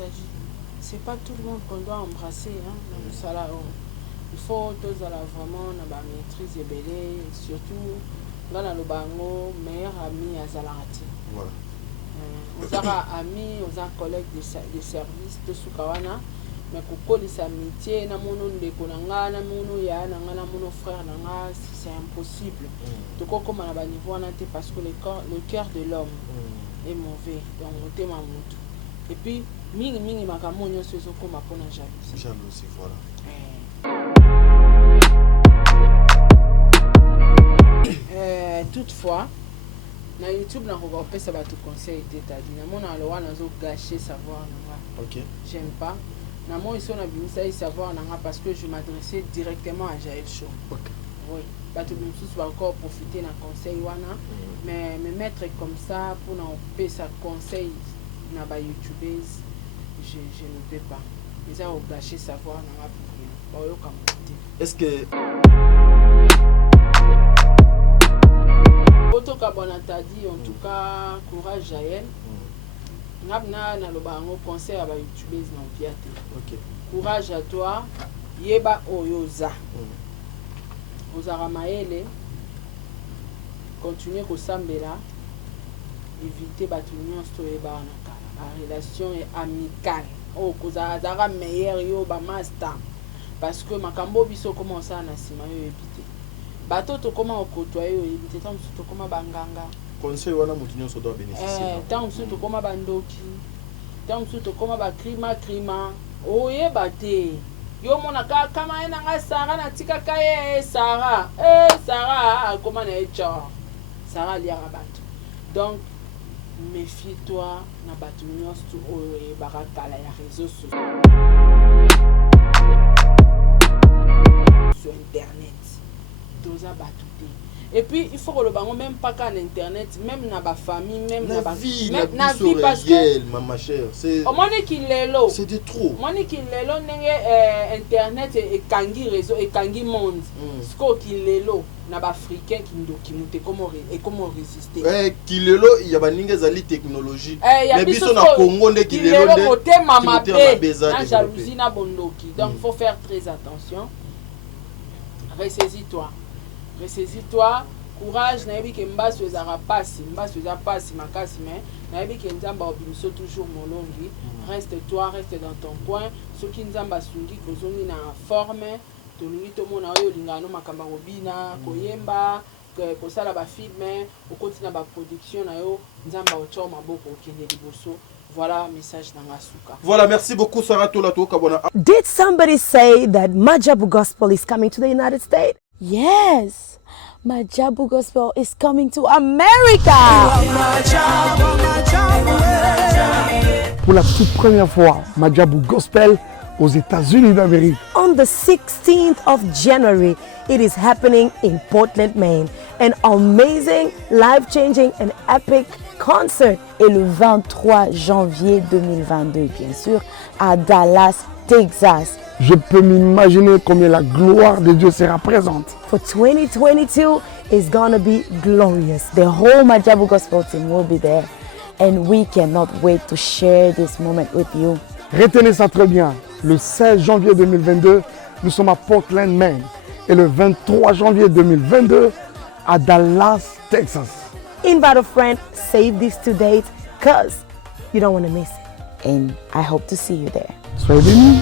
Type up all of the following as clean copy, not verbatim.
Nathalie, c'est pas tout le monde qu'on doit embrasser. Hein, il faut tous vraiment la maîtrise et belé, surtout dans le bango, meilleur ami à Zalati. Voilà. Aux amis, aux collègues de service de Soukawana, mais pour les amitiés, na mono ndeko nanga, na mono ya nanga, na mono frère nanga, c'est impossible. Donc comme on a niveau parce que le cœur de l'homme est mauvais, donc on t'aime à tout. Et puis mingi makamonyo sezo comme à pona jalousie. Jalousie, voilà. Toutefois, na YouTube na regardé ça va te conseiller c'est-à-dire na mon aloa na zo gâcher savoir nanga. OK. J'aime pas. Na mon iso na binisa savoir nanga parce que je m'adressais directement à Jaël Show. OK. Oui, pas tout le monde va encore profiter d'un conseil wana, mais me mettre comme ça pour n'en payer sa conseil na ba YouTubeuse, je ne peux pas. Mais ça au gâcher savoir nanga pour rien. Ba yo comme est-ce que Auto Kabana t'a dit en tout cas courage Jaël. Nabna na lo bango conseil à ba YouTubeuse na piate. OK. Courage à toi. Yeba oyoza. Ozara maele. Continuer ko sambela. Éviter batunion sto yeba na kala. La relation est amicale. Oh kozara zara meilleur yo ba master. Parce que makambo biso commence à na sima yo éviter. Bato to comment côtoyer yo éviter tant to comment banganga. Conseil wana mutinyo so doit bénéficier. Tant to comment bandoki. Tant to comment ba crima. Oye bate. Yo mona kama ena nga Sarah na tika kaye Sarah. Sarah comment na echa. Sarah liara bato. Donc méfie-toi na bato nyonso oye barakala ya réseaux sociaux. Sur internet. Doza bato. Et puis il faut que le bango même pas qu'en internet, même dans la famille, même dans la vie, même la vie parce que ma chère, c'est c'est de trop. Moi qui lelo internet et kangi réseau et kangi monde. Ce qui lelo na ba africain qui documente comment résister. Qui lelo il y a baninga zali technologie. Mais biso na Congo nde qui lelo nde mama na jalousie na bondoki. Donc faut faire très attention. Ressaisis-toi, courage, naebi ke mbaso ezara pasi makasi mais naebi ke nzamba obimiso toujours molongi. Reste dans ton coin, ceux qui nzamba sungi kozongi na forme, tolingi to mona oyo lingano makamba robina, koyemba, ko sala ba film, o continue ba production na yo, nzamba ocho maboko okende liboso. Voilà message dans Asuka. Voilà, merci beaucoup Sarah Tolato Kabona. Did somebody say that Majabu Gospel is coming to the United States? Yes, Majabu Gospel is coming to America. Pour la toute première fois, Majabu Gospel aux États-Unis d'Amérique. On the 16th of January, it is happening in Portland, Maine. An amazing, life-changing and epic concert. Et le 23 janvier 2022, bien sûr, à Dallas, Texas. Je peux m'imaginer combien la gloire de Dieu sera présente. For 2022, it's gonna be glorious. The whole Majabu Gospel team will be there. And we cannot wait to share this moment with you. Retenez ça très bien. Le 16 janvier 2022, nous sommes à Portland, Maine. Et le 23 janvier 2022, à Dallas, Texas. Invite a friend, save this to date, because you don't want to miss it. And I hope to see you there. Soyez bénis.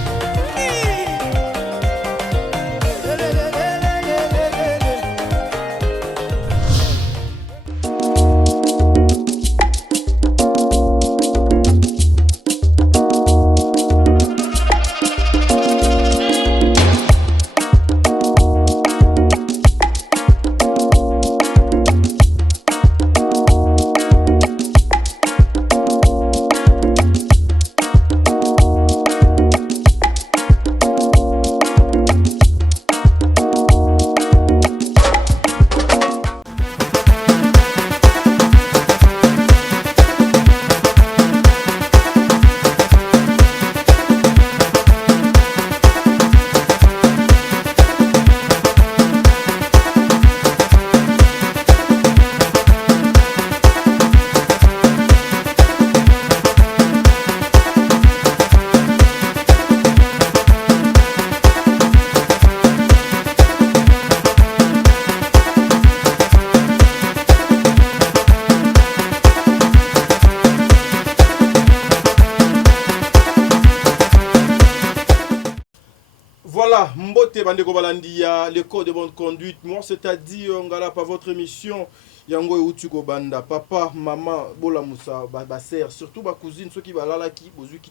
Mbote bandeko balandia le code de bonne conduite. Moi c'est-à-dire ngala pas votre émission yango euti ko banda papa maman bola musa ba sœur surtout ba cousine ceux qui balala ki bozui ki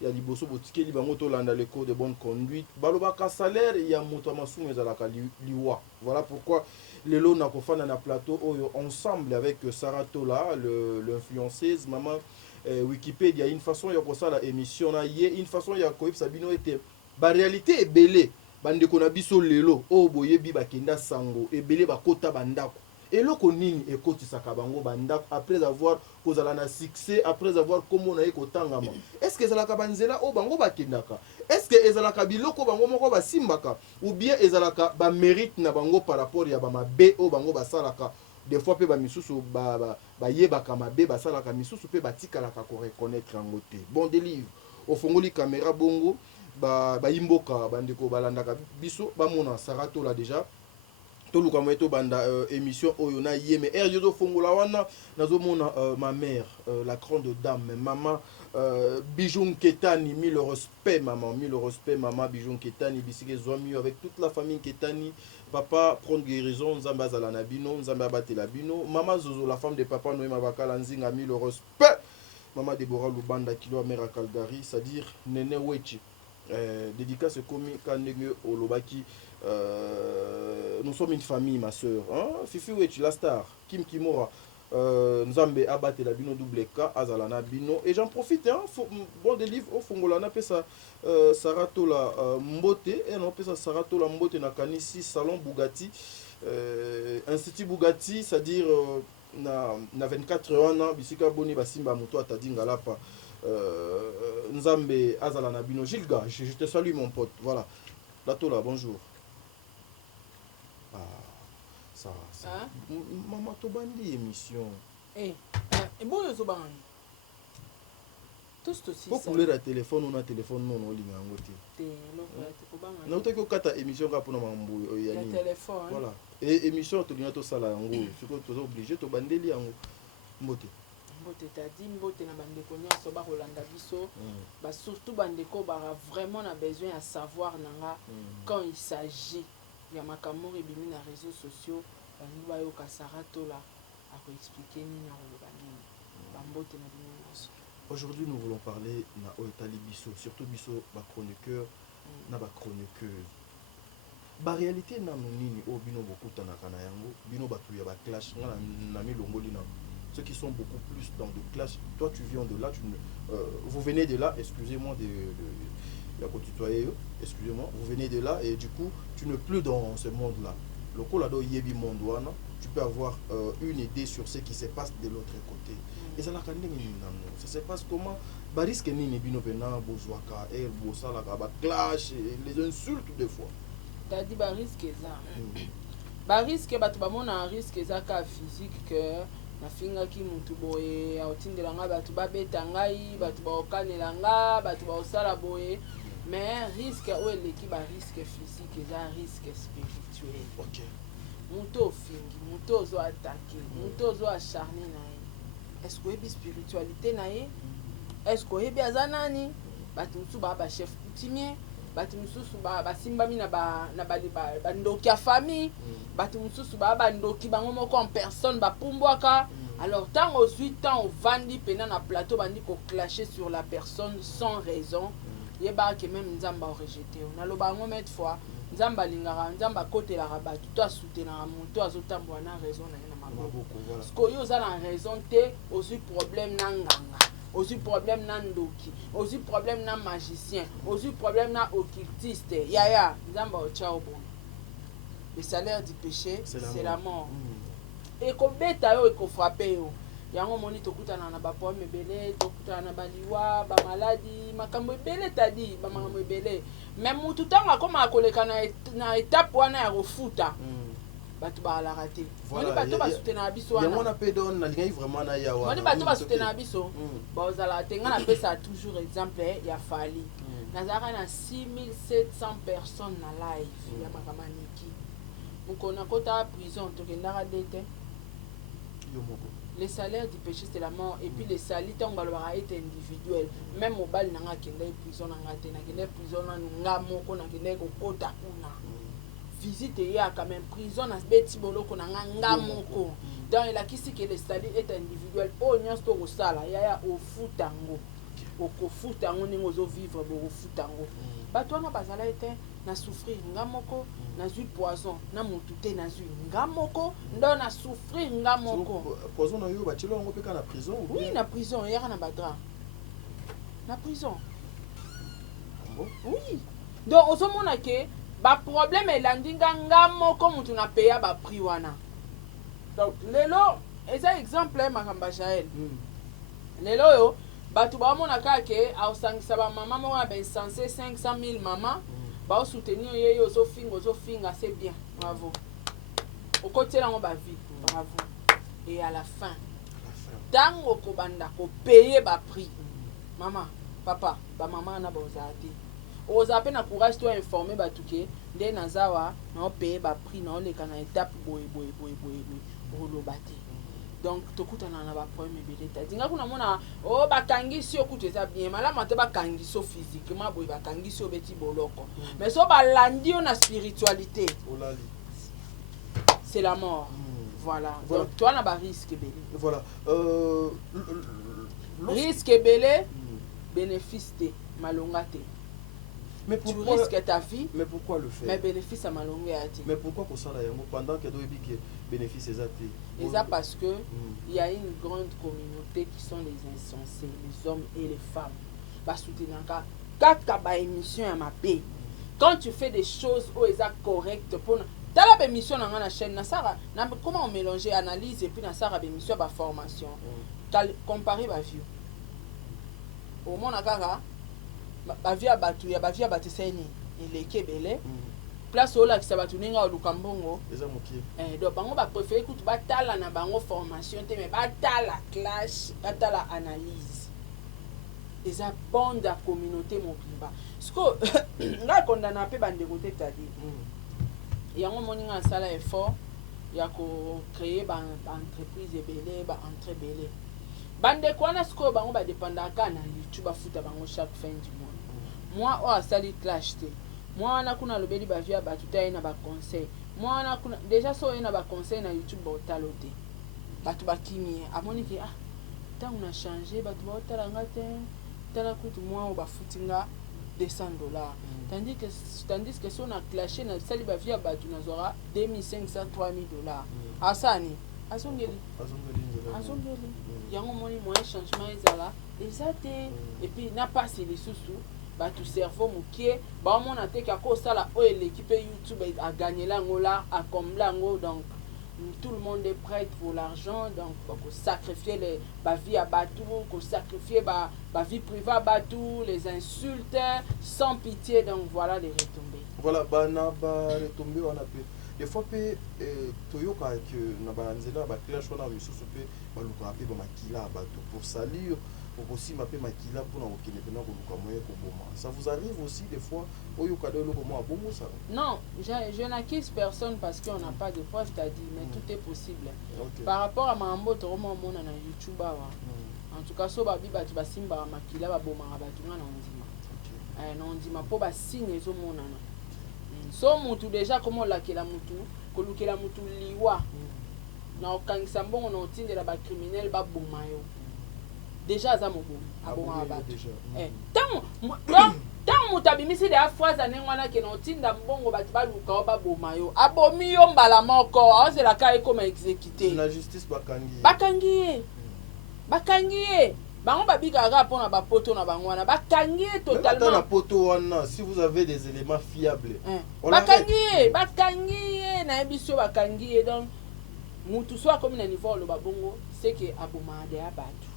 ya liboso botikeli bango to landa le code de bonne conduite. Baloba ka salaire ya moto masumu ezalaka liwa. Voilà pourquoi lelo na kofana na plateau oyo ensemble avec Sarah Tola l'influenceuse maman Wikipédia une façon ya ko sala émission na ye une façon ya ko yebisa bino ete ba réalité ebele bandeko na biso lelo o boyebi bakenda sango ebele bakota bandako eloko nini ekotisaka bango bandako après avoir kozala na succès après avoir komo na ye kotangama est-ce que ezalaka banzela o bango bakendaka est-ce que ezalaka biloko bango moko basimbaka ou bien ezalaka ba mérite na bango par rapport ya ba mabe o bango basalaka des fois pe ba misusu ba yebaka mabe basalaka misusu pe batikalaka ko reconnaître yango te bon délivre au fongoli caméra bongo ba imboka bandeko balandaka biso bamona Sarah Tola déjà toluka moeto banda émission oyo na yeme yo fongola wana nazomona ma mère la grande dame maman Bijou Nketani, mille respect maman Bijou Nketani bisike zomi avec toute la famille Nketani papa prendre guérison nzamba zala na bino nzamba batela bino maman Zozo la femme de papa Noé Mabakala nzinga mille respect maman Deborah Lubanda kilo mère à Calgary c'est-à-dire Nene Wechi dédicace komi kanenge olobaki nous sommes une famille ma soeur hein? Fifi Wechi la star Kim Kimora Nzambe abate la bino double K azalana bino et j'en profite hein bon des livres au fongolana pesa Sarah Tola Mbote et non pesa Sarah Tola Mbote na kanisi salon Bugatti institut Bugatti c'est-à-dire na 24 ans bisika boni basimba moto atadinga lapa Nzambe azalana bino Gilga je te salue mon pote voilà la Tola bonjour ça hein? Maman Tobandi émission et bon yo zobani tous aussi pour couler la téléphone on a téléphone non on linga ngoti te lo te kobanga na utaki kata émission ka pona mambu ya ni téléphone voilà et émission to linga to sala yango siko to obligé to bandeli yango mbote tadi mbote na bandeko nyonso bakolanda biso ba surtout bandeko bara vraiment na besoin à savoir nanga quand il s'agit ya makambo ebimi na réseaux sociaux bandu bayoka Sarah Tola akoexpliquer nini na koloba nini bambote na bino nyonso. Aujourd'hui nous voulons parler na oyetali biso surtout biso ba chroniqueur na ba chroniqueuse ba réalité na nini o bino bokutanaka na yango bino batu ya ba clash na milongoli na ceux qui sont beaucoup plus dans de clash toi tu viens de là vous venez de là excusez-moi de excusez-moi, vous venez de là et du coup tu n'es plus dans ce monde-là. Le colado yebi mondouana, tu peux avoir une idée sur ce qui se passe de l'autre côté. Et ça se passe comment? Barisque ni bino bena bozwaka et bosalaka ba clash les insultes des fois. T'as dit barisque ça. Barisque batu bamona risque ça ka physique que na finga ki muntu boye aotindelanga batu babeta ngai batu baokanelanga batu baosala boye. Mais risque où est l'équipe à risque physique et un risque spirituel. Ok. Muto fingi, muto zo attaqué, muto zo acharné nae. Est-ce que est spiritualité nae? Est-ce que est azanani? Batumsu ba chef coutumier, batumsu ba simba mi na ba ndoki ya famille, batumsu ba ndoki bango moko en personne ba pumbwaka. Alors tant aux 8 ans au vandi pena na plateau bandi ko clasher sur la personne sans raison. Yeba que même nzamba o rejeté on a lo bango mettre fois nzamba lingara nzamba côté la rabat tout a soutenir monto azotambo na raison na maboko parce que yo za la raison té aussi problème na nganga aussi problème na ndoki aussi problème na magicien aussi problème na occultiste ya nzamba o chao bon le salaire du péché c'est la mort et ko beta yo ko frapper yo yango moni tokutana na ba pomme ebele tokutana na baliwa ba maladie makambo ebele tadi ba makambo ebele même mutu tanga koma koleka na étape wana ya refuta batu ba la rater moni bato ba soutenir biso wana yango na pedon na lingai vraiment na yawa moni bato ba soutenir biso ba ozala tenga na pesa toujours exemple ya fali nazaka na 6700 personnes na live ya makamaniki mukona kota prison tokendaka dete le salaire du péché c'est la mort et puis le salit on va être individuel même au bal nanga kende prison nanga te na kende prison na nga moko na kende ko kota kuna visite ya quand même prison na beti boloko na nga moko donc il a qui que le salit est individuel o nyas to ko sala ya au futango au ko futango ni ngozo vivre bo futango bato na bazala été na souffrir nga moko na zui poison na mutu te na zui nga moko ndo na souffrir nga moko poison na yo batilo ngo peka na prison ou oui na prison yaka na badra na prison bon oui donc ozomona ke ba problème elandi nga moko mutu na peya ba prix wana donc lelo eza exemple makamba Jaël lelo yo bato bamona kaka ke aosangisa bamama moko na bensense 500 000 mama soutenir ye ozofinga c'est bien bravo okotiela ngo bavie bravo et à la fin tango kobanda kopaye baprix mama papa bamama na bozala te oza pe na courage to informer bato ke nde nazawa naopaye baprix naoleka na étape boye oloba te donc tokutana na baproblème ebele tadi nga kuna mona o bakangisi okutu eza bien malama te bakangisi o physiquement boye bakangisi obeti boloko mais so balandi yo na spiritualité c'est la mort voilà donc toi na ba risque ebele voilà risque ebele bénéfice te malonga te mais tu risques ta vie mais pourquoi le faire mais bénéfice à malonga ya te mais pourquoi pour ça là pendant que doit que bénéfice exacté et ça parce que il y a une grande communauté qui sont les insensés les hommes et les femmes ba soutenir kaka ba émission ya mabe quand tu fais des choses où eza correctes pour dans la émission dans la chaîne na sara na comment on mélanger analyse et puis na sara émission ba formation comparer ba view au monde kaka ba via batu seni eleke bele place ola ki sabatu ninga oluka mbongo eza mokie donc bango ba préférer kutu batala na bango formation te mais batala clash batala analyse eza bande à communauté mobimba siko nga kondana pe bande côté tadi yango moninga sala effort ya ko créer ba entreprise ebele ba entre belé bande kwana siko bango ba dépendaka na YouTube bafuta bango chaque fin du mois moi o asali clash te moi na kuna lobeli ba via ba tuta na ba conseil moi na kuna déjà so na ba conseil na YouTube ba talote batu bakimi amoni ki tant on a changé batu ba talanga te tala kutu moi o ba futinga $200 tandis que si on a clashé na sali ba via batu na zora $2500 $3000 asani azongeli yango moni moyen changement ezala ezate et puis na passe les sous batu cerveau mokie baomona te kako sala o l'équipe YouTube a gagné là a combler ngo donc tout le monde est prêt pour l'argent donc faut sacrifier les ba vie à batu ko sacrifier ba vie privée à batu les insultes sans pitié donc voilà les retombées voilà bana ba retombées on a peu des fois pe toyoka que na ba nzela ba clash on a misusu pe ba luka pe ba makila batu pour salir pour aussi mapé makila pour na okene pena ko luka moye ko boma ça vous arrive aussi des fois oyoka de loko mo abomo ça non je n'accuse personne parce qu'on n'a pas de preuve c'est-à-dire mais tout est possible par rapport à mambo to mo mona na YouTube awa en tout cas so ba biba tu ba simba makila ba boma ba tu na ndima na ndima po ba signe zo mona na so mutu déjà comment la kela mutu ko lukela mutu liwa na okangisa mbongo na otindela ba criminel ba boma yo déjà za mobomi aboma ba tant mutabimisi de afwa za nengwana ke na otinda mbongo batu ba luka ba boma yo abomi yo mbala moko azela ka ekoma exécuter la justice bakangi bango babikaka pona ba poto na bangwana bakangi totalement na poto wana si vous avez des éléments fiables bakangi na ebiso bakangi donc mutu soit comme na niveau lo babongo c'est que aboma de abatu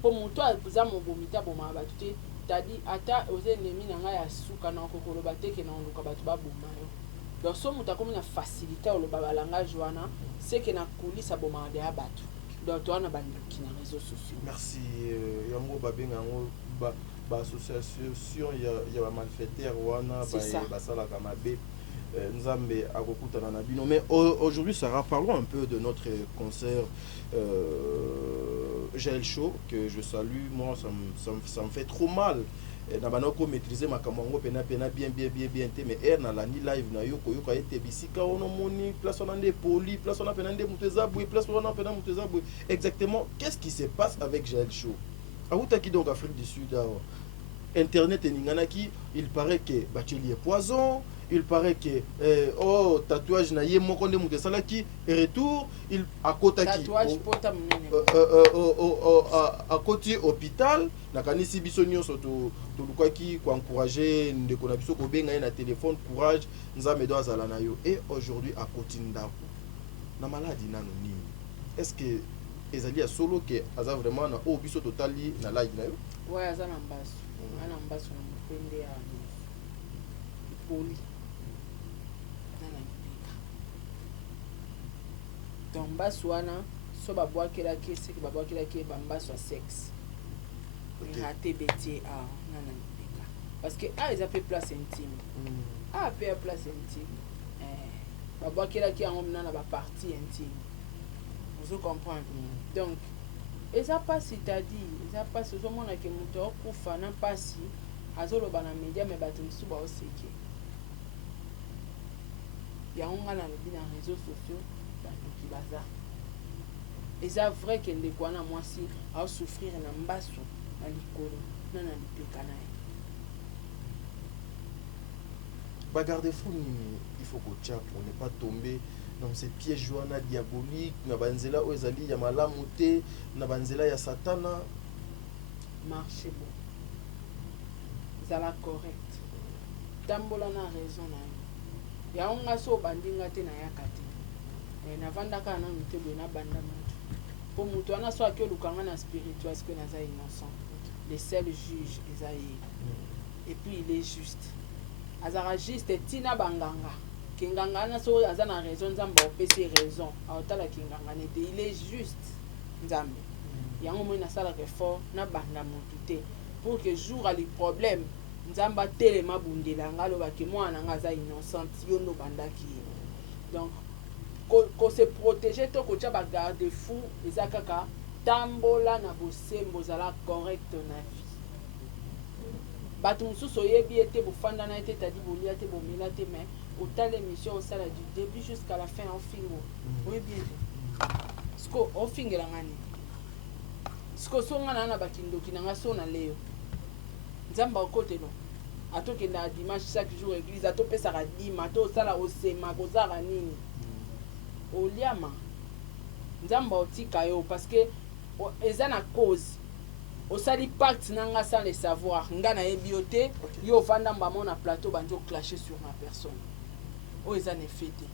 po mutu aza mobomita boma abatu te tadi ata oze nemi na nga ya suka na kokolo bateke na onduka batu baboma yo donc so mutu akomi na facilité lo babalangage wana c'est que na kulisa boma de abatu donc toi na banduki na réseaux sociaux merci yango babenga yango ba association ya ba malfaiteur wana ba sala kama be Nzambe akokutana na bino. Mais aujourd'hui, Sarah, parlons un peu de notre concert Jaël Show, que je salue. Moi, ça me fait trop mal. Na banoko maîtriser makamongo pena bien mais na landi live na yo koyoka ete bisika ono moni place on ande poli place on a pena nde mutezabwe place on a pena mutezabwe. Exactement, qu'est-ce qui se passe avec Jaël Show? Aoutaki donc Afrique du Sud, internet et ninganaki, il paraît que bachelier poison, il paraît que oh tatouage na ye moko nde mutesalaki et retour il akotaki tatouage pota munene à côté hôpital na kanisi biso nyonso to lukaki ko encourager ndeko na biso ko benga na téléphone courage nzambe do azala na yo. Et aujourd'hui à côté ndako na maladie nano nini, est-ce que ezali ya solo que aza vraiment na o biso totali na live na yo? Ouais, aza na mbaso ana mbaso na mpende ya poli nana mpika donc mbaso wana so babwakelaki esiki babwakelaki bambaso ya sexe rate betie a nana mpika parce que a eza mpe place intime a mpe ya place intime babwakelaki yango mna na bapartie intime vous comprenez. Donc eza pasi tadi eza pasi ozomona ke moto akufa na pasi azoloba na media me bato mosusu baoseke yango nga nalobi na réseaux sociaux bandoki baza eza vrai ke ndeko wana mwasi aosouffrir na mbaso na likolo na na lipeka na ye. Bagarde-fou nini il faut kotia pour ne pas tomber dans ces pièges wana diabolique na banzela oyo ezali ya malamu te na banzela ya satana. Marché bon zala correct tambola na raison na yo yango nga so obandi nga te nayaka te navandaka nanu te boye nabanda moto mpo moto wana so aki olukanga na spirituel ceque naza innocent le seul juge eza ye et puis il est juste azaka juste tina banganga kinganga na so aza na raison nzambe opesi raison aotala kinganga nete il est juste nzambe yango moi nasalaka effort nabanda motu te pour que jour ali problème nzambe atelema bundelanga alobaki mwana nga aza innocent yo nobandaki ye. Donc ko se protéger to kotia bagarde fou eza kaka tambola na bosembo ozala correct na vie. Bato mosusu oyebi ete bofanda na ete tadi bolia te bomela te mais otala émission osala du début jusqu'à la fin ofingo oyebi ete siko ofingelanga nini siko songa na bakindoki nanga so na leo nzamba okotelo atokenda na dimanche chaque jour église atopesaka dima to osala osema kozala nini oliama nzamba otika yo parce que eza na cause osali pacte nanga sans le savoir nga na yebi yo te yo ovanda mbamo na plateau bandi oclasher sur ma personne oyo eza na effet te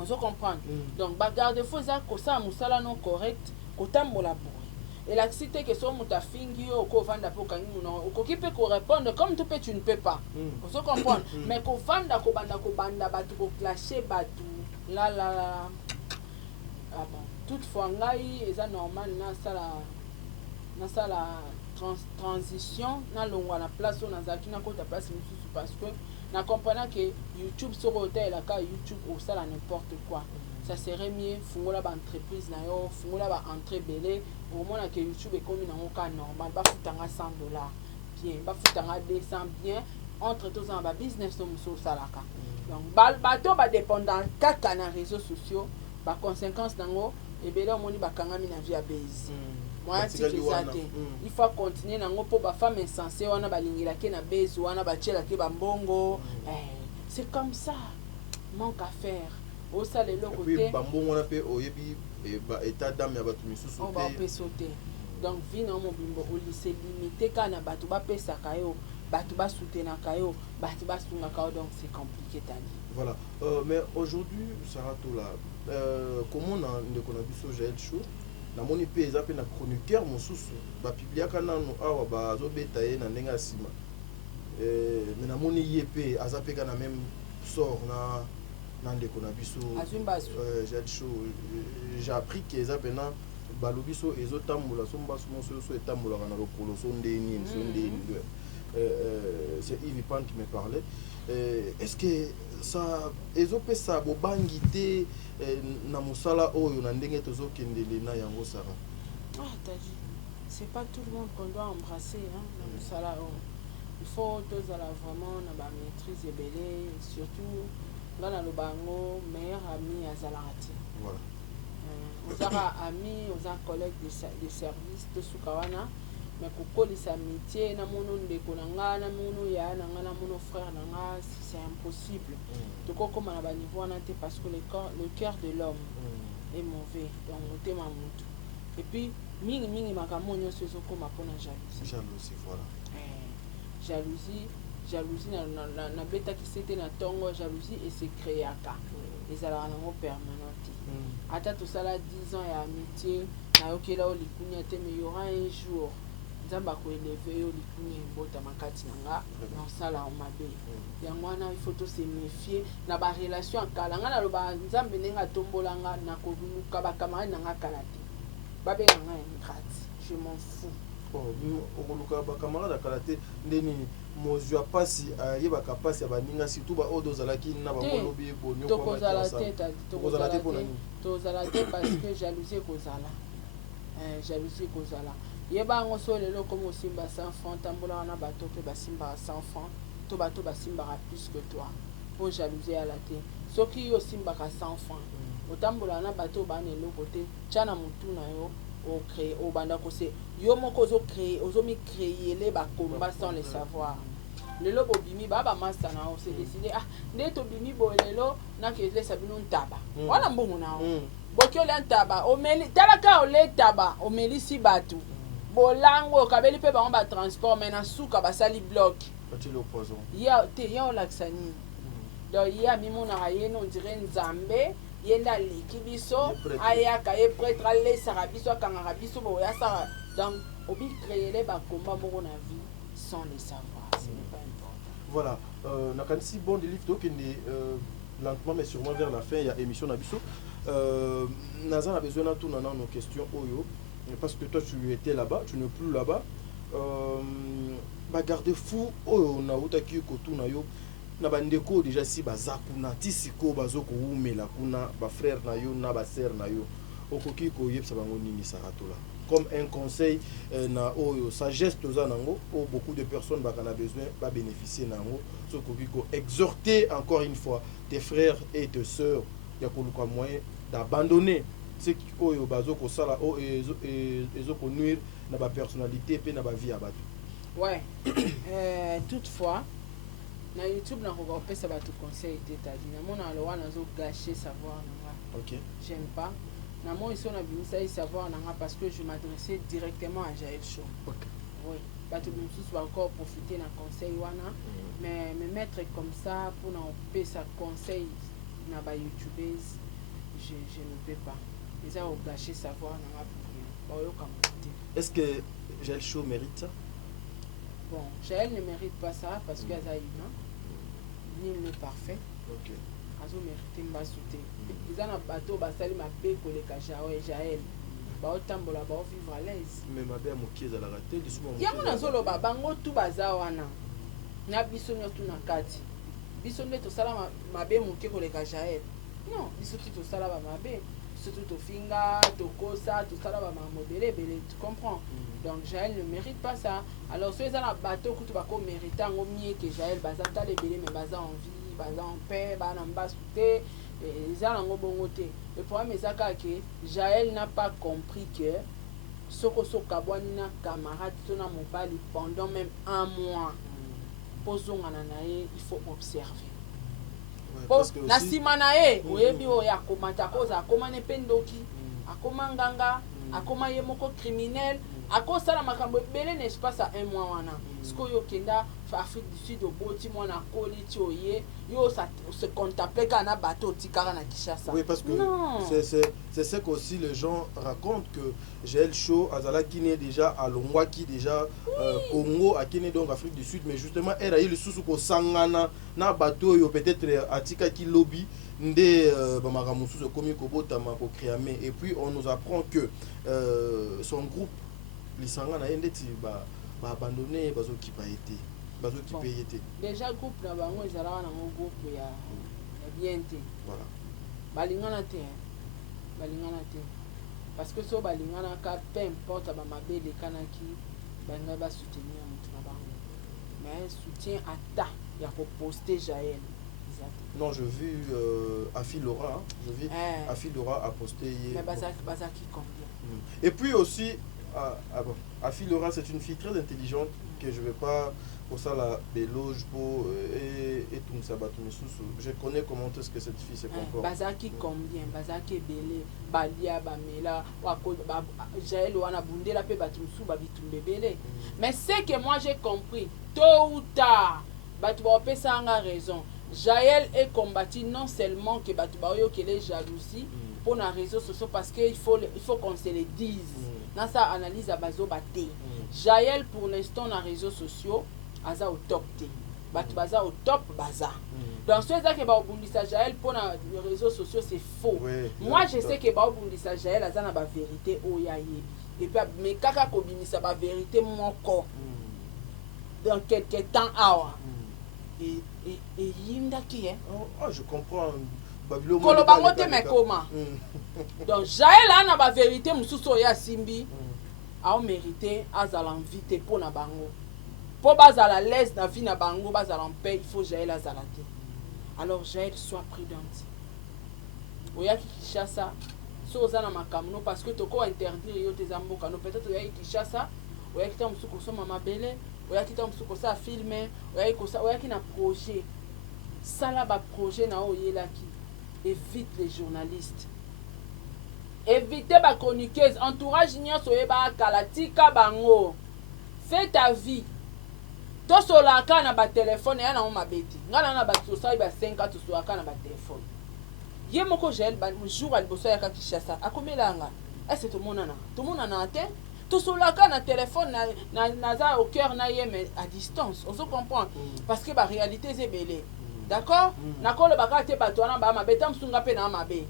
ozo comprendre. Donc bagarde fo eza kosala mosala non correct kotambola boye elakisi te ke so moto afingi yo okovanda mpe okangi muna okoki mpe korépondre comme tout pe tu ne peux pas ozo comprendre. Mais kovanda kobanda bato koclashe bato la ah bon toutefois ngai eza normal nasala transition nalongwa na place oyo nazalaki nakota place mosusu parce que na comprendre que YouTube soko otelaka YouTube osala n'importe quoi ça serait mieux fungola ba entreprise na yo fungola ba entrée belé au moins que YouTube ekomi nango ka normal bafutanga $100 bien bafutanga 200 bien entre tous en ba business no muso salaka. Donc bato ba dépendant kaka na réseaux sociaux ba conséquence nango ebele omoni bakangami na vie ya base moi il faut continuer nango po ba femme insensée wana balingelaki na base wana batielaki bambongo c'est comme ça manque à faire osala eloko te bambongo wana pe oyebi ba état d'âme ya bato misusu pe ba pe sauter. Donc vie na mobimbo olise limité kana bato bapesaka yo bato basoutenaka yo bato basungaka yo, donc c'est compliqué tali. Voilà. Mais aujourd'hui Sarah Tola comment ndeko na biso Jaël Show namoni pe eza pe na chroniqueur mosusu bapibliaka nano awa bazobeta ye na ndenge ya nsima mais namoni ye pe aza pe kana même sort na ndeko na biso Jaël Show. J'ai appris que eza pena balobi so ezotambola so mbaso moso so etambolaka na lokolo so ndeni so ndeni c'est Yves Pan qui me parlait. Est-ce que ça ezopesa bobangi te na mosala oyo na ndenge tozokendele na yango Sarah? Ah, t'as dit, c'est pas tout le monde qu'on doit embrasser hein, dans le sala. Il faut tous vraiment na ba maîtrise ebele, surtout dans le bango meilleur ami à Zalati. Voilà. Aux amis, aux collègues de service de Sukawana, mais pour les amitiés, na mono ndeko nanga, na mono ya nanga, na mono frère nanga, c'est impossible. De quoi comme à niveau parce que le cœur de l'homme est mauvais, donc on t'aime à mutu. Et puis mingi makamonyo sezo comme à pona jalousie. Jalousie, voilà. Jalousie na beta qui c'était na tongo jalousie et c'est créé aka. Les ala nango permanente. Ata tout ça là 10 ans ya amitié, na okela o likunya te mais il y aura un jour nzamba ko élever o likunya mbota makati nanga na sala o mabe. Yango wana il faut tous se méfier na ba relation kala nga na loba nzambe nenga tombolanga na ko luka ba camarade nanga kala te. Babe nanga ingrate, je m'en fous. Okoluka ba camarade akala te ndeni mozwa pasi yebaka pasi ya baninga surtout ba odo zalaki na ba kolobi bonyo kwa tozala te parce que jalousie kozala jalousie kozala yeba ngo so lelo comme simba sans enfant tambola na bato pe basimba sans enfant to bato basimba plus que toi pour jalousie à la te soki yo simba ka sans enfant otambola na bato bana eloko te chana mutu na yo o créer au banda ko se yo moko zo créer ozo mi créer les ba combat sans le savoir lelo bobimi baba master na o se décider ah ndeto bimi bo lelo na ke le sabino ntaba wana mbongo na o bokyo le ntaba o meli talaka o le taba o meli si batu bolango kabeli pe ba transport mais na suka ba sali bloc bati le poison ya te ya o laksani donc ya mimona ayé on dirait nzambe yenda liki biso ayaka ye prêtre alesaka biso akangaka biso boya sara donc obi créer les combat moko na vie sans le savoir ce n'est pas important. Voilà nakanisi bon de livre tokende lentement mais sûrement vers la fin il y a émission na biso naza na besoin na tout na nos questions oyo parce que toi tu étais là-bas tu n'es plus là-bas ba garde-fou oyo na utaki ko tuna yo na bandeko déjà si baza kuna tisiko bazo ko umela kuna ba frère na yo na ba sœur na yo okoki ko yebsa bango nini saratola comme un conseil na oyo sagesse toza nango pour beaucoup de personnes ba kana besoin ba bénéficier nango so koki ko exhorter encore une fois tes frères et tes sœurs ya ko luka moyen d'abandonner ce qui oyo bazo ko sala o ezo ko nuire na ba personnalité pe na ba vie à bato. Ouais. Toutefois na YouTube na ko pesa ba tout conseil t'établi na mona lo wana zo gâcher savoir nanga. OK. J'aime pas. Na moi ils sont na binisa savoir nanga parce que je m'adressais directement à Jaël Show. OK. Oui. Ba tout mususu va encore profiter na conseil wana mais me mettre comme ça pour na pesa conseil na ba YouTubers je ne peux pas. Ils ont gâché savoir nanga pour rien. Ba yo comme est-ce que Jaël Show mérite ça? Bon, Jaël ne mérite pas ça parce qu'il y a humain. Nul n'est parfait. OK. Azo mérite mba sauter. Ils ont un bateau basali ma paix pour les Jaël. Ba otambola ba vivre à l'aise. Mais ma belle mokiez à la rater du souvent. Yango nazolo ba bango tout baza wana. Na biso nyoto na kati. Biso nde to sala ma be mokiez pour les Jaël. Non, biso tout sala ba mabe. Surtout to finga, to kosa, tout sala ba modélé belé, tu comprends? Donc Jaël ne mérite pas ça. Alors ceux qui ont un bateau qui ont mérité en mieux que Jaël, bazata les belés mais baza en vie, baza en paix, baza en bas sauté, ils ont un bon côté. Le problème est que Jaël n'a pas compris que Soko Sokabouana camarade son mobile pendant même un mois. Posons ananae, il faut observer. Na simanae, oyebi oya komata koza akoma ne pendoki, akoma nganga, akoma yemoko criminel. À cause de la makambo belé n'est pas ça un mois wana. Ce que yo kenda Afrique du Sud au boti moi na koli tioye yo ça se contemplait kana bateau tikara na Kinshasa. Oui parce que c'est ce qu'aussi les gens racontent que Jaël Show azala kiné déjà à Longwa qui déjà Congo à kiné donc Afrique du Sud mais justement elle a eu le sous ko sangana na bateau yo peut-être atika ki lobby ndé bamaka mususu komi kobota ma ko créame et puis on nous apprend que son groupe lisanga na ndeti ba abandonné bazo ki ba été bazo qui Bon. paye été. Déjà groupe na bango ezalaka nango groupe ya bien te Voilà. balingana te balingana te parce que so balinganaka peu importe bamabe elekanaki balingai basoutenir moto na bango mais soutien ata ya koposte Jaël eza te. Non, je vu Afi Laura, hein. Je vis Afi Laura a posté hier. Mais bazaki combien? Et puis aussi, bon, Afi Laura, c'est une fille très intelligente que je ne vais pas pour ça la béloge pour et tout ça. Je connais comment est-ce que cette fille se comporte. Bazaki combien? Bazaki belé, balia, bamela, Jaël wana bundela pe batumsu babitumbe belé. Mais c'est que moi j'ai compris, tôt ou tard, batu ba opesa nga raison. Jaël est combattu non seulement que batu ba yo que les jalousies pour les réseaux sociaux parce qu'il faut qu'on se le dise. Dans sa analyse à bazo baté. Jaël pour l'instant dans les réseaux sociaux aza au top té. Batu baza au top baza. Donc ceux qui ba obundisa Jaël pour les réseaux sociaux c'est faux. Oui, moi je sais que ba obundisa Jaël aza na ba vérité o ya yebi. Et puis mais kaka ko binisa ba vérité moko. Dans quelques temps awa. Et yinda qui est je comprends. Kolobango te mais comment? Donc Jaël a na ba vérité mususu ya simbi a mérité azala invité pour na bango. Pour bazala l'aise na vie na bango bazala en paix, il faut Jaël azala te. Alors Jaël sois prudente. Oya ki Kinshasa so ozana makamno parce que toko interdire yo tes amboka no peut-être oya ki Kinshasa oya kita musuko so mama belé oya kita musuko sa filmer oya ki na projet sala ba projet na oyela ki évite les journalistes. Évitez ba chroniqueuse, entourage nyonso yeba kalatika bango. Fais ta vie. To solaka na ba téléphone ya na o mabeti. Ngala na ba tosai ba 5 to solaka na ba téléphone. Ye moko Jaël ba jour al boso ya ka Kinshasa. Akomelanga. Est-ce que tout le monde en a te? To solaka na téléphone na za au cœur na ye mais à distance. On se comprend parce que ba réalité c'est belé. D'accord? Nakolo baka te bato na ba mabeta msunga pe na mabe.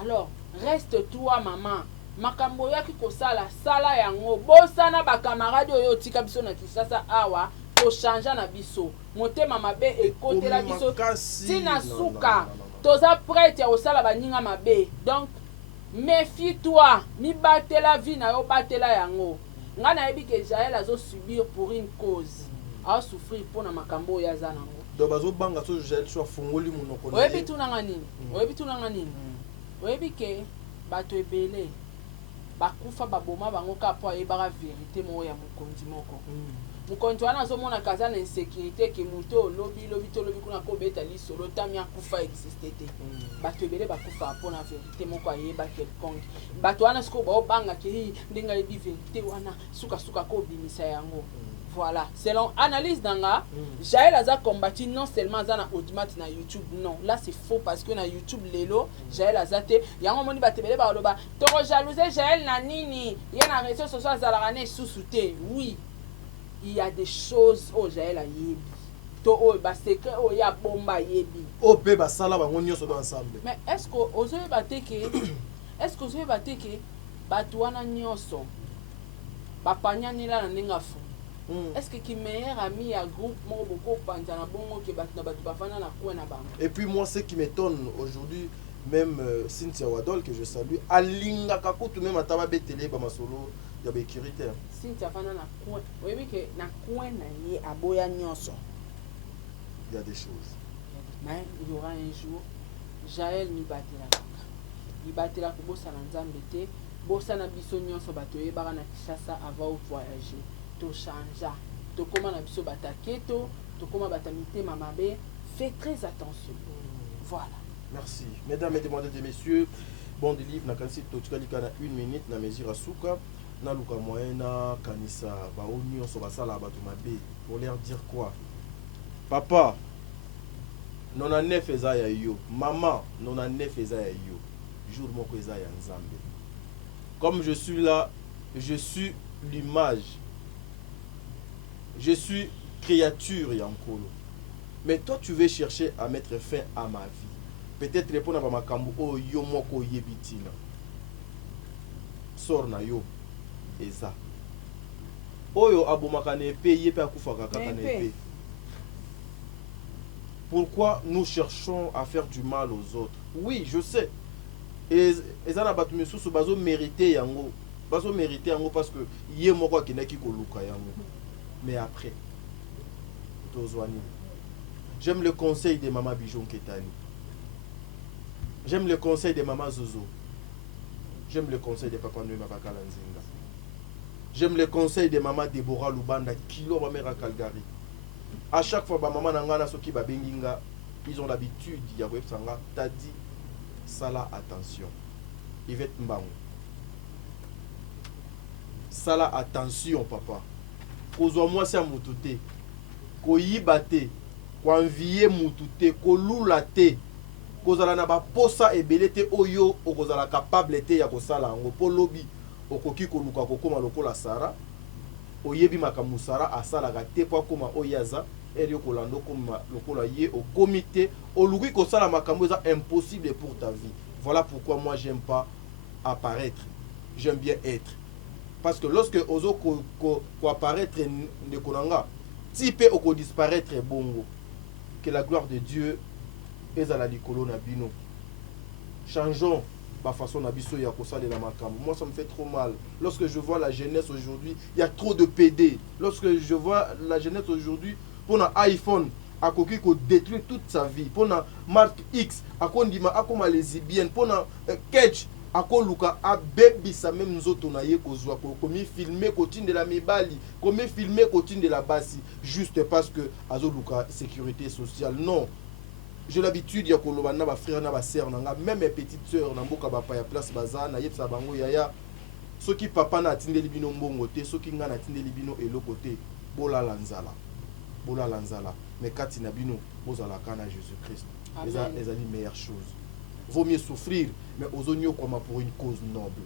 Alors, reste toi maman. Makambo yaki kosala sala yango. Bosana ba camarade oyo tika biso na Kinshasa awa to changer na biso. Motema mabe ekotela biso. Tina suka. Toza prête ya osala baninga mabe. Donc, méfie-toi. Mi batela vie na yo batela yango. Nga na yebi ke Jaël azo subir pour une cause. A souffrir pour na makambo ya zanango. Donc bazo banga so Jaël soit fongoli monoko. Oyebi tunanga nini? Oyebi tunanga nini? Oyebi ke bato ebele bakufa baboma bango kapo ayebaka vérité moko ya mokonzi moko. Mokonzi wana azomona kaza na insécurité ke moto lobi kuna kobeta lisolo tami akufa existe te. Bato ebele bakufa mpona vérité moko ayeba quelconque. Bato wana siko baobanga ke ndenge ayebi vérité wana suka ko bimisa yango. Voilà, selon analyse d'anga, Jaël a combattu non seulement dans audimat na YouTube, non, là c'est faux parce que na YouTube lelo, Jaël a zaté, yango moni batebele ba loba, toko jalouser Jaël na nini, y a na réseaux sociaux zalarané sous-souté. Oui, il y a des choses au Jaël a yebi. To o ba secret o ya bomba yebi. O pe ba sala ba ngonyo so ensemble. Mais est-ce que ozoye bateke batwana nyoso bapanya nila na ndinga fu. Est-ce que qui meilleur ami à groupe mon beaucoup pendant bon que batna bafana na quoi na bango. Et puis moi ce qui m'étonne aujourd'hui même Cynthia Wadol que je salue alinga kakutu même ataba betele ba masolo ya sécurité. Cynthia fana na quoi. Oui que na quoi na ye aboya nyonso. Il y a des choses. Mais il y aura un jour Jaël mi batela ko bosa na nzambe te bosa na biso nyonso bato yebaka na Kinshasa avant voyager. To chanja to koma na biso bataketo to koma batamite mamabe fais très attention. Voilà, merci mesdames et mesdemoiselles et messieurs bon de livre na kanisi to tukalika na 1 minute na mesure suka na luka moyena kanisa ba onyo so basala bato mabe pour leur dire quoi papa 99 eza ya yo maman 99 eza ya yo jour moko eza ya nzambe comme je suis là je suis l'image. Je suis créature Yankolo. Mais toi, tu veux chercher à mettre fin à ma vie. Peut-être répondre à ma kambu, oh yo moko yebitina. Sors na yo. Eza. Oh yo abomakane épée, yepe akufaka kakane épée. pourquoi nous cherchons à faire du mal aux autres? Oui, je sais. Et ça n'a pas tout sous bazo mérité yango. Bazo mérité yango parce que yé moko kinaki koluka yango. Mais après, tozwani. J'aime le conseil de Maman Bijon Ketani. J'aime le conseil de Maman Zozo. J'aime le conseil de Papa Noé Mabakala Nzinga. J'aime le conseil de Maman Deborah Lubanda, Kilo Mamera Calgary. À chaque fois, Maman Nangana Soki Babenginga, ils ont l'habitude, Yahweh Sanga, t'as dit, ça là, attention. Yvette Mbango. Ça là, attention, papa. Kozwa-moi ça moutouté. Koyibate. Koenvier moutouté. Kolulate. Kozala na ba posa ebelete oyo okozala capable te ya kosala ngo po lobi okoki koluka kokoma lokola Sara oyebi makamu Sara asala ga te po koma oyaza eri kolando koma lokola ye au comité oluki kosala makamu eza impossible pour ta vie. Voilà pourquoi moi j'aime pas apparaître, j'aime bien être, parce que lorsque ozo ko apparaître ne konanga type oko disparaître bongo. Que la gloire de Dieu ezala likolo na bino. Changeons ma façon na biso ya kosala la makambo. Moi ça me fait trop mal lorsque je vois la jeunesse aujourd'hui, il y a trop de PD. Lorsque je vois la jeunesse aujourd'hui, pour un iPhone akoki ko détruire toute sa vie, pour un marque X akondima akoma lesbienne, pour un catch akoluka abebisa même nzoto na ye kozwa komi filmer kotine de la mibali, komi filmer kotine de la basi juste parce que azoluka sécurité sociale. Non. J'ai l'habitude ya koloba na ba frère na ba sœur nanga, même mes petites sœurs na mboka ba pa ya place bazana yebsa bango yaya soki papa na atindeli bino mbongo te, soki nga na atindeli bino eloko te, bola lanzala mais kati na bino bozala kana Jésus Christ. Les amis, meilleure chose. Vaut mieux souffrir mais ozonyo koma pour une cause noble.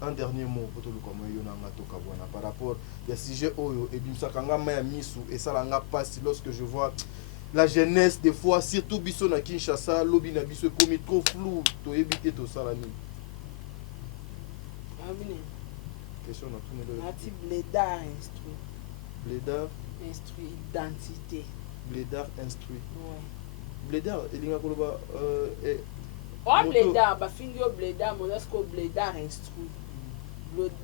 Un dernier mot pour tout le comme yo nanga toka bwana par rapport ya sujet oyo et bimsa kanga ma ya misu et ça langa passe lorsque je vois la jeunesse des fois surtout biso na Kinshasa lobi na biso comme trop flou to éviter to sala ni. Amine. Question na tout le Nati blédard instruit. Blédard Instruit identité. Blédard instruit. Ouais. Blédard elinga koloba Blédard ba fingo blédard monasko blédard instruit.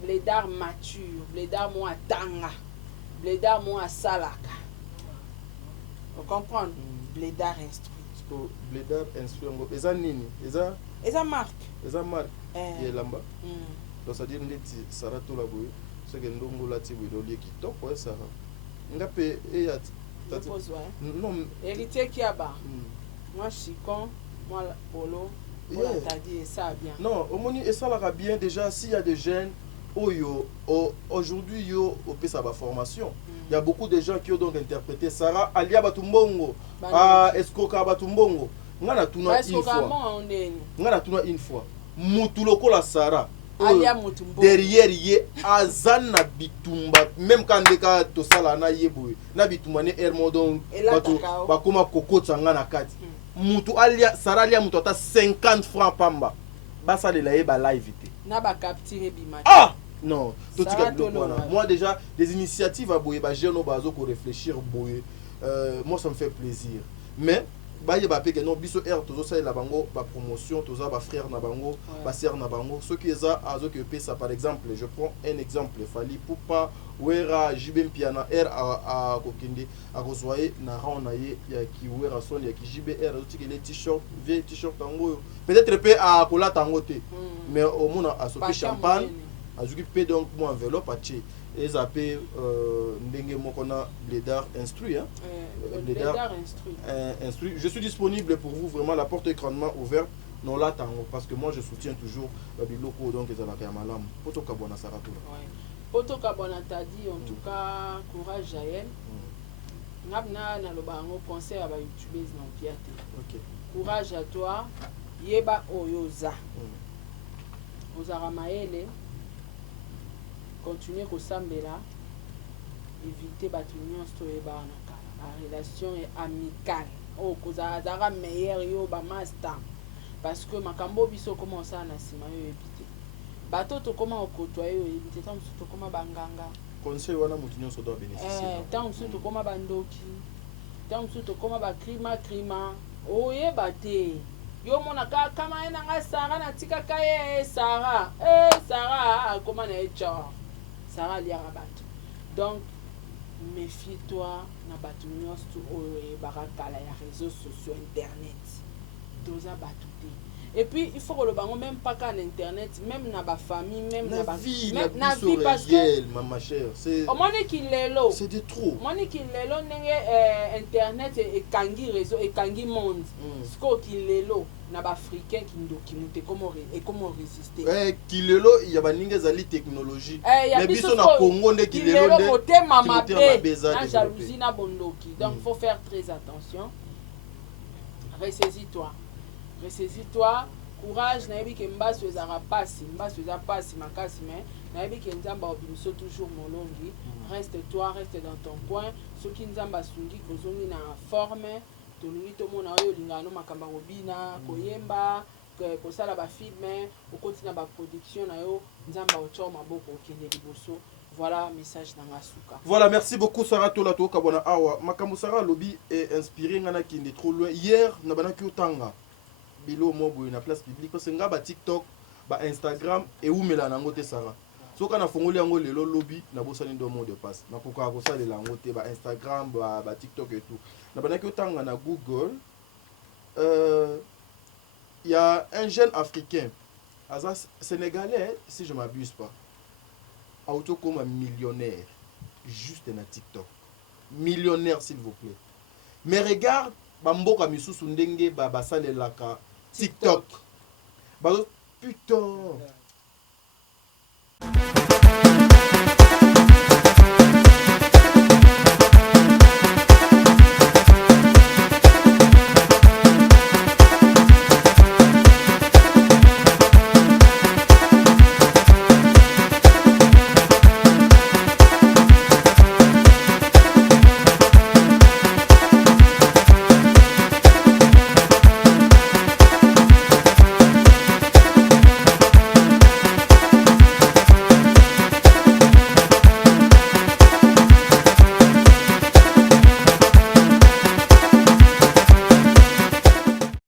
Blédard mature, blédard mo atanga. Blédard mo asalaka. Vous comprenez? Blédard instruit. Parce que blédard instruit ngo eza nini? Eza marque. Eza marque. Yelamba. Donc ça dit ndeti Sara to la boye. Ce que ndongo la ti boye lié kitoko ouais Sara. Ngape e ya non héritier qui a bas. Moi Chicon, moi Polo, moi t'as dit ça bien. Non, au moni et ça la bien déjà s'il y a des jeunes oyo aujourd'hui yo opé ça ba formation. Il y a beaucoup de gens qui ont donc interprété Sarah Alia Batumbongo. Escoka Batumbongo. Ngana tuna une fois. Ngana tuna une fois. Mutuloko la Sarah. Alia Mutumbo. Derrière ye azana bitumba même quand ndeka to sala na yeboye. Na bitumba ne Hermodon bato bakoma kokotsa ngana kati. Mutu alia Sarah alia mutu ata 50 francs pamba. Basa de la yeba live té. Na ba capturer bimati. Ah! Non, tout moi déjà des initiatives à boyer, bah j'ai no bazo pour réfléchir boyer. Moi ça me fait plaisir. Mais bah y a pas que non biso air toujours ça la bango ba promotion toujours ba frère na bango, ba sœur na bango. Ce qui est à azo que ça par exemple, je prends un exemple, Fali Poupa wera jibem piana air à kokindi à kozoyer na raona ye ya ki wera son ya ki JBR tout que les t-shirts, vieux t-shirts tango. Peut-être peu à kola tango te. Mais au monde à sauter champagne. Azuki pe donc mon enveloppe à tché et zappé ndenge mokona blédard instruit hein blédard instruit instruit. Je suis disponible pour vous, vraiment la porte est grandement ouverte non là tango parce que moi je soutiens toujours les locaux donc ils ont la malam poto kabona sarato ouais poto kabona t'a dit en tout cas courage Jaël ngabna na lobango conseil à ba youtubeuse na piate. OK, courage à toi yeba oyoza ozara maele. Continuer au sambela, éviter batunion stoeba la relation est amicale. Oh, causa zara meilleur yo ba master parce que makambo biso commence à na sima yo éviter. Bato to comment côtoyer yo éviter tant to comment banganga. Conseil wana mutunyo so doit bénéficier. Tant to comment bandoki. ntango mosusu tokóma bakrima oyeba te yo mona kama ye nanga Sara natikaka ye Sara akóma na ye Sara aliaka bato. Donc méfie-toi na bato nyonso oyo oyebaka kala ya réseaux sociaux internet toza bato te. Et puis il faut que le bango même pas qu'en internet, même na ba famille, même na vie, na vie parce réel, ma chère, c'est au moins qu'il lelo. C'est de trop. Moi qu'il lelo nenge internet et kangi réseau et kangi monde. Sko qu'il lelo na ba africain qui documente comment résister. Qu'il lelo il y a ba ninga zali technologie. Mais biso na Congo nde qu'il lelo nde motema mabe na jalousie na bondoki. Donc faut faire très attention. Ressaisis-toi, courage, nayebi ke mbaso ezaka pasi makasi mais nayebi ke nzamba obimiso toujours molongi. Reste dans ton coin. Soki nzamba sungi kozongi na forme, tolingi tomona oyo lingano makamba robina, koyemba, kosala ba film, okotina ba production na yo, nzamba ocho maboko okende liboso. Voilà message dans Asuka. Voilà, merci beaucoup Sarah Tola Toka bona awa. Makambo Sarah lobby est inspiré ngana kinde trop loin. Hier na bana ki otanga bilo mobo na place publique parce que ngaba TikTok, ba Instagram et umela na ngote Sarah. Soka na fongoli yango lelo lobby na bosani do mot de passe. Na koka ko sala la ngote ba Instagram ba TikTok et tout. Na bana ki otanga na Google il y a un jeune africain, sénégalais si je m'abuse pas. Auto comme un millionnaire, juste na TikTok. Millionnaire, s'il vous plaît. Mais regarde, Bamboka Misusu Ndenge, Basalelaka, TikTok. Putain,